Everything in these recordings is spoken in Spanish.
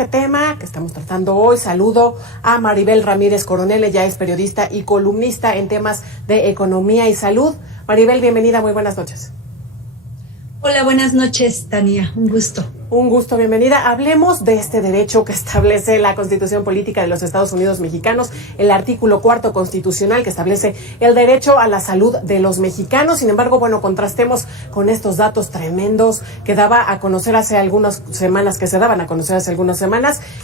este tema que estamos tratando hoy, saludo a Maribel Ramírez Coronel. Ella es periodista y columnista en temas de economía y salud. Maribel, bienvenida, muy buenas noches. Hola, buenas noches, Tania, un gusto. Un gusto, bienvenida. Hablemos de este derecho que establece la Constitución Política de los Estados Unidos Mexicanos, el artículo 4 constitucional que establece el derecho a la salud de los mexicanos. Sin embargo, bueno, contrastemos con estos datos tremendos que daba a conocer hace algunas semanas,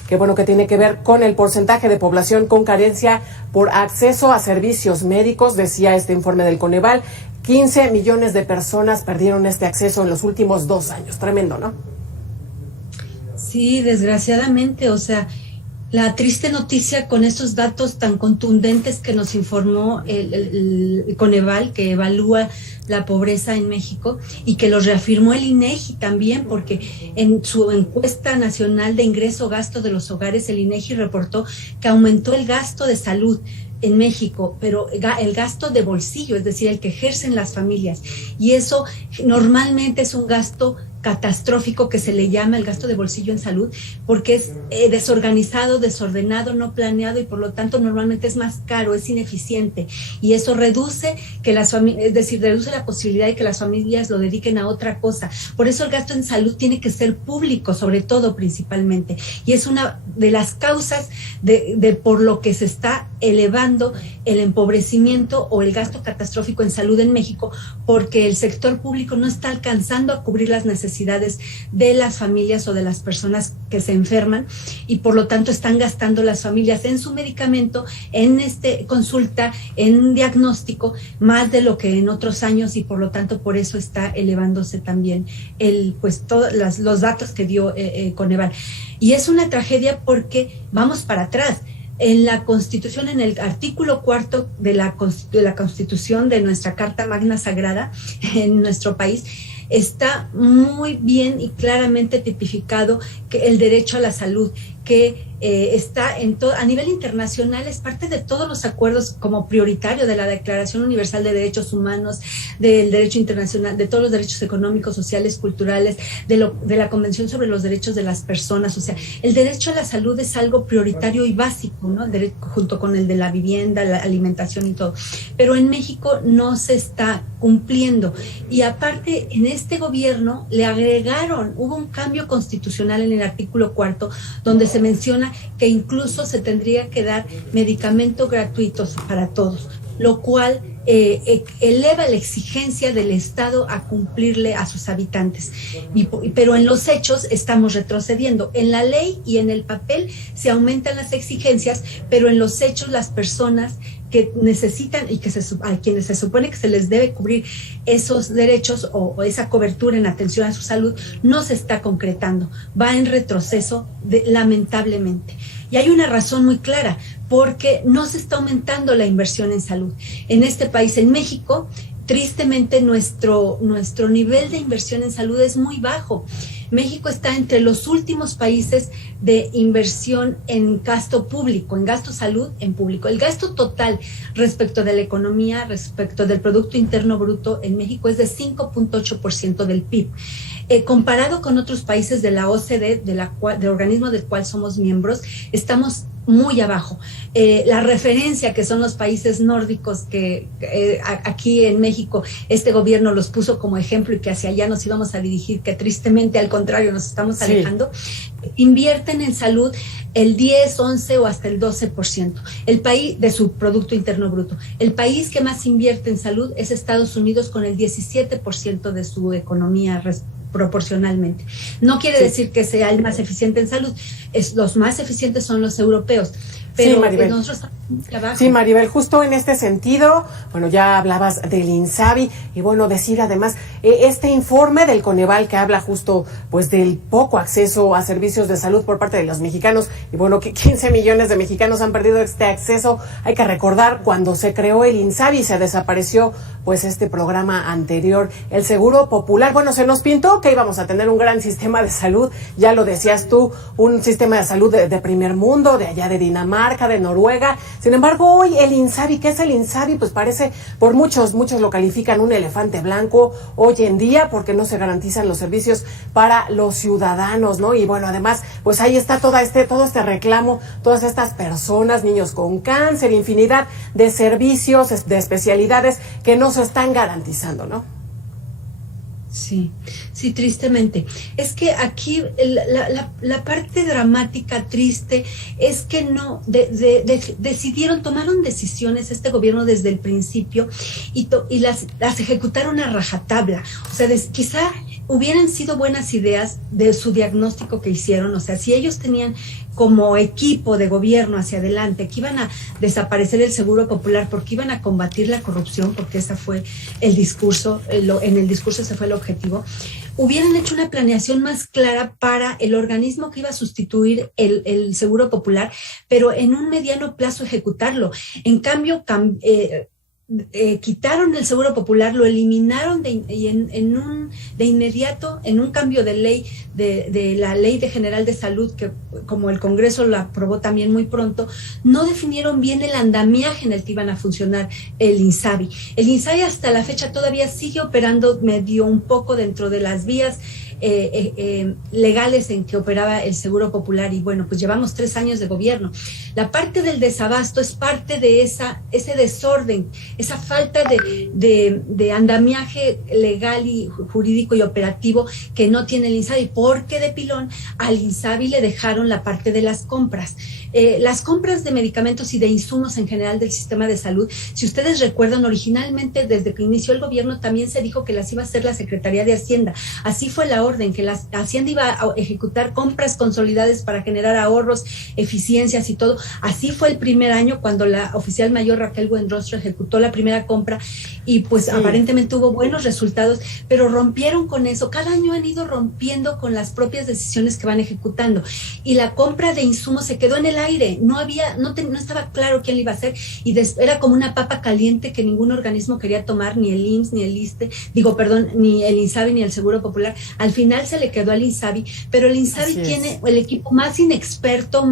que bueno, que tiene que ver con el porcentaje de población con carencia por acceso a servicios médicos, decía este informe del Coneval. 15 millones de personas perdieron este acceso en los últimos 2 años. Tremendo, ¿no? Sí, desgraciadamente, o sea, la triste noticia con estos datos tan contundentes que nos informó el Coneval, que evalúa la pobreza en México, y que los reafirmó el INEGI también, porque en su encuesta nacional de ingreso-gasto de los hogares, el INEGI reportó que aumentó el gasto de salud en México, pero el gasto de bolsillo, es decir, el que ejercen las familias, y eso normalmente es un gasto catastrófico que se le llama el gasto de bolsillo en salud, porque es desorganizado, desordenado, no planeado, y por lo tanto normalmente es más caro, es ineficiente, y eso reduce reduce la posibilidad de que las familias lo dediquen a otra cosa. Por eso el gasto en salud tiene que ser público, sobre todo, principalmente, y es una de las causas de por lo que se está elevando el empobrecimiento o el gasto catastrófico en salud en México, porque el sector público no está alcanzando a cubrir las necesidades de las familias o de las personas que se enferman, y por lo tanto están gastando las familias en su medicamento, en consulta, en diagnóstico, más de lo que en otros años, y por lo tanto por eso está elevándose también todos los datos que dio Coneval. Y es una tragedia porque vamos para atrás. En la Constitución, en el artículo 4 de la Constitución, de nuestra Carta Magna Sagrada en nuestro país, está muy bien y claramente tipificado que el derecho a la salud, que está a nivel internacional, es parte de todos los acuerdos como prioritario de la Declaración Universal de Derechos Humanos, del derecho internacional, de todos los derechos económicos, sociales, culturales, de la Convención sobre los Derechos de las Personas. O sea, el derecho a la salud es algo prioritario y básico, ¿no? Junto con el de la vivienda, la alimentación y todo. Pero en México no se está cumpliendo. Y aparte, en este gobierno hubo un cambio constitucional en el artículo 4, donde se menciona que incluso se tendría que dar medicamentos gratuitos para todos, lo cual eleva la exigencia del Estado a cumplirle a sus habitantes. Pero en los hechos estamos retrocediendo. En la ley y en el papel se aumentan las exigencias, pero en los hechos las personas que necesitan y a quienes se supone que se les debe cubrir esos derechos o esa cobertura en atención a su salud no se está concretando. Va en retroceso lamentablemente. Y hay una razón muy clara, porque no se está aumentando la inversión en salud. En este país, en México, tristemente nuestro nivel de inversión en salud es muy bajo. México está entre los últimos países de inversión en gasto público, en gasto salud en público. El gasto total respecto de la economía, respecto del Producto Interno Bruto en México es de 5.8% del PIB. Comparado con otros países de la OCDE, del organismo del cual somos miembros, estamos muy abajo. La referencia, que son los países nórdicos, que aquí en México este gobierno los puso como ejemplo y que hacia allá nos íbamos a dirigir, que tristemente al contrario nos estamos alejando, invierten en salud el 10, 11 o hasta el 12%, el país de su Producto Interno Bruto. El país que más invierte en salud es Estados Unidos, con el 17% de su economía proporcionalmente. No quiere decir que sea el más eficiente en salud, los más eficientes son los europeos, pero nosotros estamos abajo. Sí, Maribel, justo en este sentido, bueno, ya hablabas del INSABI, y bueno, decir además, este informe del Coneval que habla justo pues del poco acceso a servicios de salud por parte de los mexicanos, y bueno, que 15 millones de mexicanos han perdido este acceso. Hay que recordar, cuando se creó el INSABI, se desapareció pues este programa anterior, el Seguro Popular. Bueno, se nos pintó que íbamos a tener un gran sistema de salud, ya lo decías tú, un sistema de salud de primer mundo, de allá de Dinamarca, de Noruega. Sin embargo, hoy el INSABI, ¿qué es el INSABI? Pues parece, por muchos lo califican un elefante blanco hoy en día, porque no se garantizan los servicios para los ciudadanos, ¿no? Y bueno, además, pues ahí está todo este reclamo, todas estas personas, niños con cáncer, infinidad de servicios, de especialidades que no se están garantizando, ¿no? Sí, sí, tristemente. Es que aquí la parte dramática, triste, es que no tomaron decisiones este gobierno desde el principio y las ejecutaron a rajatabla. O sea, quizá hubieran sido buenas ideas de su diagnóstico que hicieron. O sea, si ellos tenían como equipo de gobierno hacia adelante que iban a desaparecer el Seguro Popular porque iban a combatir la corrupción, porque ese fue el discurso, en el discurso ese fue el objetivo, hubieran hecho una planeación más clara para el organismo que iba a sustituir el Seguro Popular, pero en un mediano plazo ejecutarlo. En cambio, quitaron el Seguro Popular, lo eliminaron de inmediato en un cambio de ley, de la Ley General de Salud, que como el Congreso lo aprobó también muy pronto, no definieron bien el andamiaje en el que iban a funcionar el INSABI. El INSABI hasta la fecha todavía sigue operando medio un poco dentro de las vías legales en que operaba el Seguro Popular, y bueno, pues llevamos 3 años de gobierno. La parte del desabasto es parte de ese desorden, esa falta de andamiaje legal y jurídico y operativo que no tiene el INSABI, porque de pilón al INSABI le dejaron la parte de las compras. Las compras de medicamentos y de insumos en general del sistema de salud, si ustedes recuerdan, originalmente desde que inició el gobierno también se dijo que las iba a hacer la Secretaría de Hacienda. Así fue la orden, que la Hacienda iba a ejecutar compras consolidadas para generar ahorros, eficiencias y todo. Así fue el primer año cuando la oficial mayor Raquel Buenrostro ejecutó la primera compra y pues aparentemente hubo buenos resultados, pero rompieron con eso. Cada año han ido rompiendo con las propias decisiones que van ejecutando, y la compra de insumos se quedó en el aire, no estaba claro quién le iba a hacer, y era como una papa caliente que ningún organismo quería tomar, ni el IMSS, ni el ISSSTE, ni el INSABI, ni el Seguro Popular. Al final se le quedó al INSABI, pero el INSABI tiene el equipo más inexperto,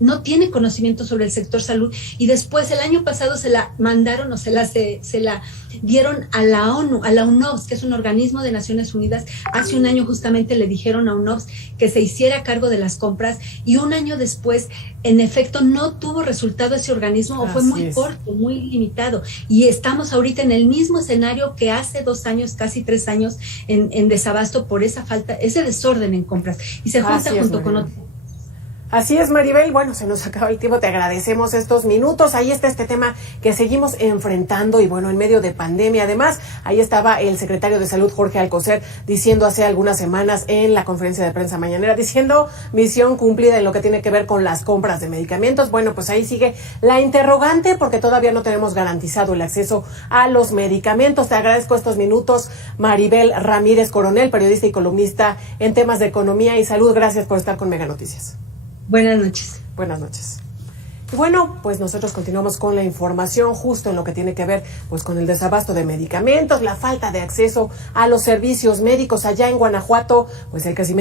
no tiene conocimiento sobre el sector salud, y después el año pasado se la mandaron, o se la dieron a la ONU, a la UNOPS, que es un organismo de Naciones Unidas. Hace un año justamente le dijeron a UNOPS que se hiciera cargo de las compras, y un año después, en efecto, no tuvo resultado ese organismo, o fue muy corto, muy limitado, y estamos ahorita en el mismo escenario que hace 2 años, casi 3 años, en desabasto por esa falta, ese desorden en compras, y se junta junto con otros. Así es, Maribel. Bueno, se nos acaba el tiempo, te agradecemos estos minutos. Ahí está este tema que seguimos enfrentando, y bueno, en medio de pandemia. Además, ahí estaba el secretario de Salud, Jorge Alcocer, diciendo hace algunas semanas en la conferencia de prensa mañanera, diciendo misión cumplida en lo que tiene que ver con las compras de medicamentos. Bueno, pues ahí sigue la interrogante, porque todavía no tenemos garantizado el acceso a los medicamentos. Te agradezco estos minutos, Maribel Ramírez Coronel, periodista y columnista en temas de economía y salud. Gracias por estar con Mega Noticias. Buenas noches. Buenas noches. Y bueno, pues nosotros continuamos con la información justo en lo que tiene que ver pues con el desabasto de medicamentos, la falta de acceso a los servicios médicos allá en Guanajuato, pues el crecimiento